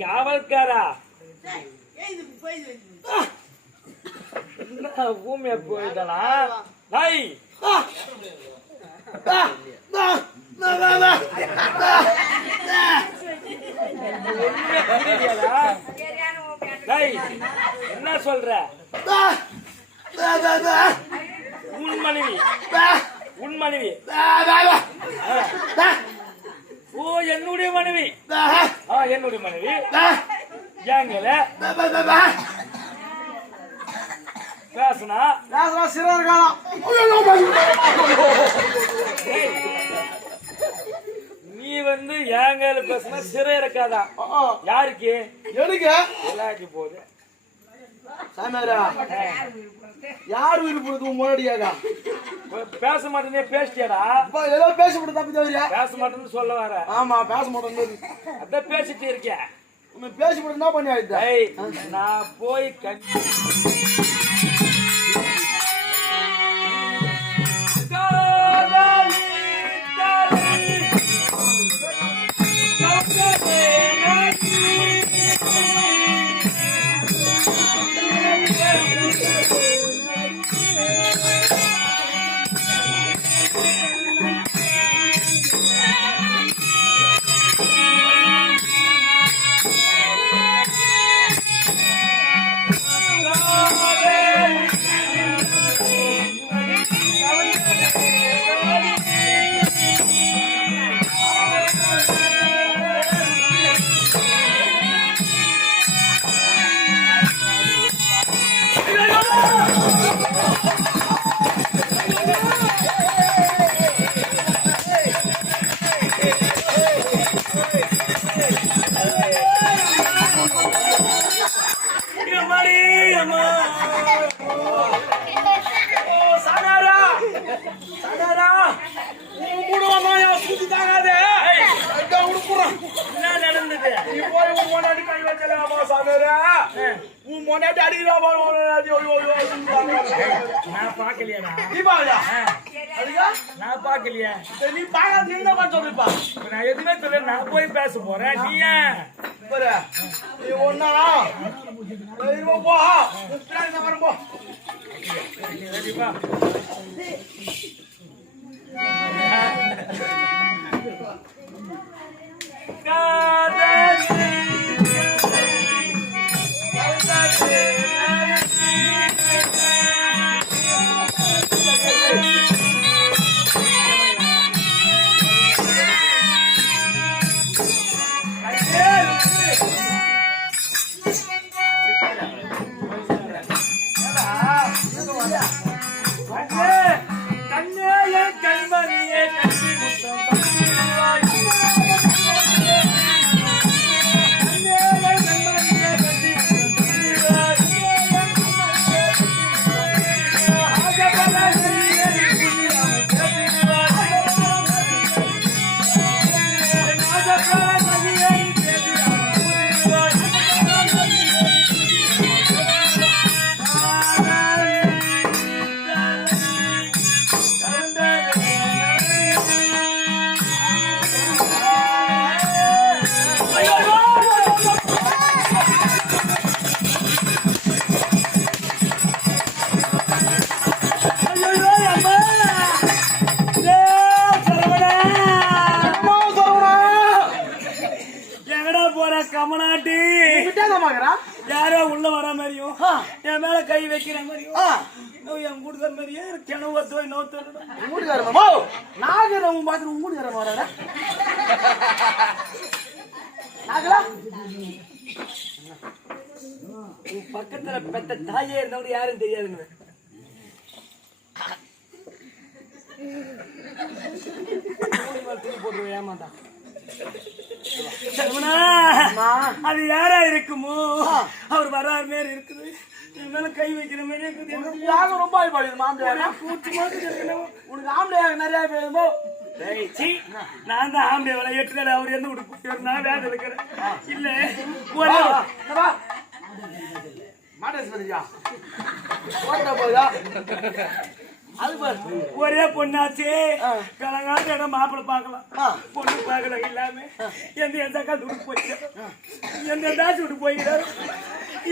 காவல்காரா பூமியை போயிட்டனா நாய் என்ன சொல்ற? உன் மனைவி ஓ என்னுடைய மனைவி என்னுடைய மனைவி ஏங்கல பேசுனா சிறர் காலம் நீ வந்து ஏங்கல பேசுனா சிறை இருக்காதா? யாருக்கு? எனக்கு எல்லாருக்கும் போகுது. சாமியாரா யார் உயிர் போடுறது முன்னாடியாக பேச மாட்டேனே பேசிட்டியாடா? ஏதோ பேச மாட்டேன் தப்பி தவிர பேச மாட்டேன்னு சொல்ல வர. ஆமா பேச மாட்டேன் அதான் பேசிட்டு இருக்கேன். பேச மாட்டேன் என்ன பண்ணி ஆயிடுச்சு? நான் போய் நான் பாக்கலையா? நீ பாக்காது என்ன பண்ண சொல்லிப்பா? நான் எதுவுமே சொல்ல. நான் போய் பேச போறேன். நீ நீ ஒன்னா போ போ கமனாட்டி விட்டாதமாகறா யாரோ உள்ள வர மாதிரியும் என் மேல கை வைக்கிற மாதிரியும் என் கூடுதல் மாதிரியே கிணவு வத்துவா இன்னொரு மூடுகாரமா நாகர உன் பாத்து மூடுகாரமா வரடா நாகலா பக்கத்துல பெத்த தாயே இருந்தவங்க யாரும் தெரியாதுங்க போட்டு ஏமாதான் அது யாரா இருக்குமோ அவர் வர்றாரு மாரி இருக்குது என் மேல கை வைக்கிற மாதிரி இருக்குது யாக ரொம்ப ஆயிப்பாடு மாம்பழம் பூச்சி மாதிரி உனக்கு ஆம்பளையாக நிறைய பேருமோ நான் தான் ஆம்பளை வேலை 8 நாள் அவர் எந்த விட்டு நான் வேலை இருக்கிறேன் இல்ல மாட்டேஸ்வரியா ஓட்ட போதா அது பாரு ஒரே பொண்ணாச்சு கலங்காட்டு இடம் மாப்பிள்ள பாக்கலாம் பொண்ணு பார்க்கல இல்லாம எந்த கால் விட்டு போய்க்கிறார் எந்த பேச்சு விட்டு போய்கிறார்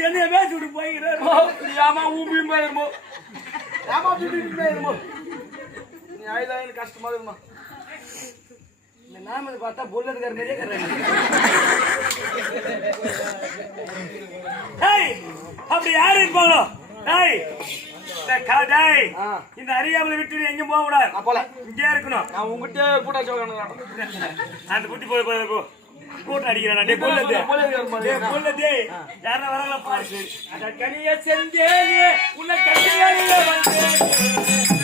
என்ன பேச்சு விட்டு போய்கிறார் ஆமா ஊம்பியும் போயிருமோ ஆமா போயிருமோ நீ ஆயுதான் கஷ்டமா இருக்குமா இந்த நாம பார்த்தா பொல்லதுக்கார மாதிரியே கர்றாங்க அப்படி யாரு இருப்பாங்களோ இந்த அறியாமல விட்டு எங்க போக கூடாது போல இங்கே இருக்கணும் நான் உங்ககிட்ட கூட அந்த குட்டி போய் கூட்டம் அடிக்கிறேன் பொல்லது யாரும் வரல பாரு அந்த கனிய செஞ்சே உன்னை கட்டியாடியே வந்தேன்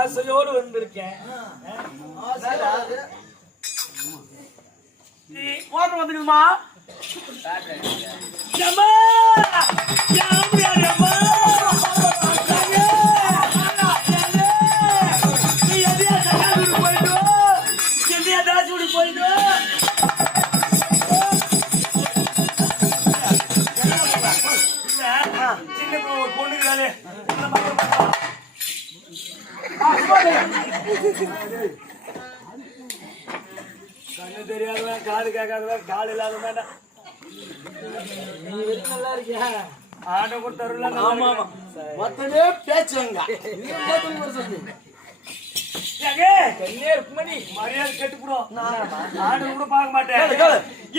ஆசையோடு வந்திருக்கேன் வந்துக்குமா பொண்ணுங்கிறாலே கண்ணு தெரியாதவன் காது கேட்காதவன் கால் இல்லாத வேண்டாம் நீ வரைக்கும் நல்லா இருக்கியா ஆட்டை கொடுத்தருல ஆமா மொத்தமே பேச்சுங்க மரியாதை கட்டுப்படும் ஆடு கூட பார்க்க மாட்டேன்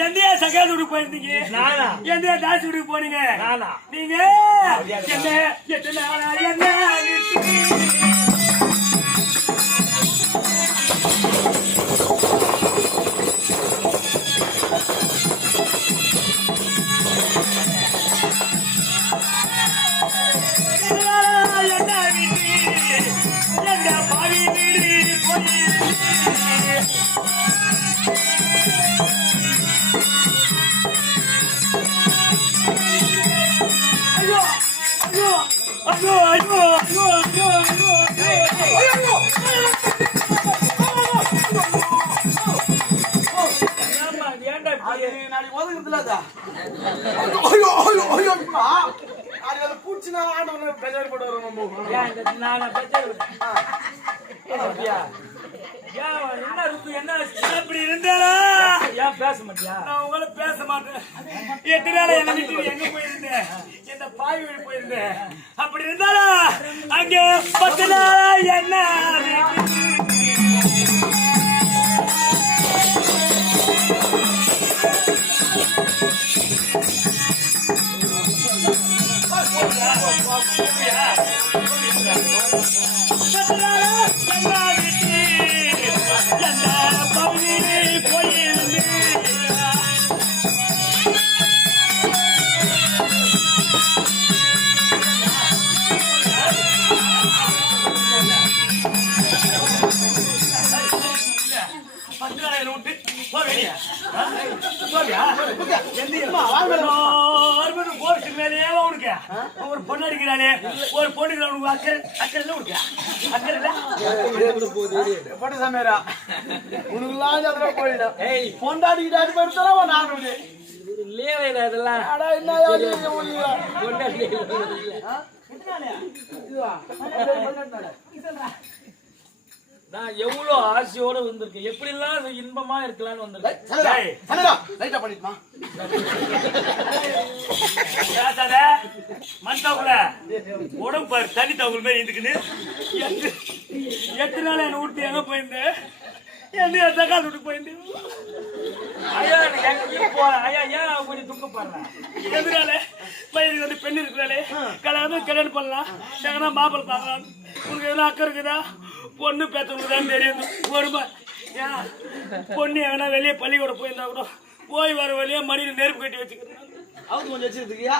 எந்தையா சகாது வீட்டுக்கு போயிருந்தீங்க எந்தையா தாசி வீட்டுக்கு போனீங்க நீங்க என்ன பூச்சினா ஆண்டவன பெஜாரி போட்டு வரோம் என்ன இப்படி இருந்தாரா ஏன் பேச மாட்டியா நான் உங்களை பேச மாட்டேன் 8 நாள் என்ன விட்டு எங்க போயிருந்தேன் இந்த பாய் வீடு போயிருந்தேன் அப்படி இருந்தாரா அங்கே 10 நாள் என்ன ஒரு பொண்ணு அடிக்கிறானே ஒரு பொண்ணுக்கு அக்கறை அக்கறை உனக்கு போட்டு சமையரா உனக்கு போயிடும் பொண்டாடிக்கிட்டு அடி படுத்தா நான் லேவைடா இதெல்லாம். அடா என்னயா நீங்க ஊழியா? கொண்டாடி நான் எவ்வளவு ஆசையோட வந்திருக்கேன். எப்படி எல்லாம் இன்பமா இருக்கலாம்னு வந்திருக்கேன். சனடா லைட்டா பண்ணிடுமா? பேசாத மண்டாவுல உடம்பு பாரு தண்ணி தவுள் மாதிரி இருந்துக்குன்னு 8 நாள் என்ன விட்டு எங்க போயிருந்தேன்? என்ன தக்காளி விட்டு போயிருந்தேன். ஐயா எங்கேயும் போற ஐயா ஏன் கொஞ்சம் துக்கப்படுறேன்? எதுனால பையனுக்கு வந்து பெண் இருக்கிறாளே கல்யாணம் பண்ணலாம் எங்கன்னா மாப்பிள்ளை பார்க்கலாம். உனக்கு எதனா அக்கறை இருக்குதா? பொண்ணு பேத்தவங்களுக்கு தான் தெரியும். ஒருமா ஏன் பொண்ணு எங்கன்னா வெளியே பள்ளிக்கூட போயிருந்தா கூட போய் வர வழியா மடியில் நெருப்பு கட்டி வச்சுக்கிறேன். அவங்க கொஞ்சம் வச்சிருக்கியா?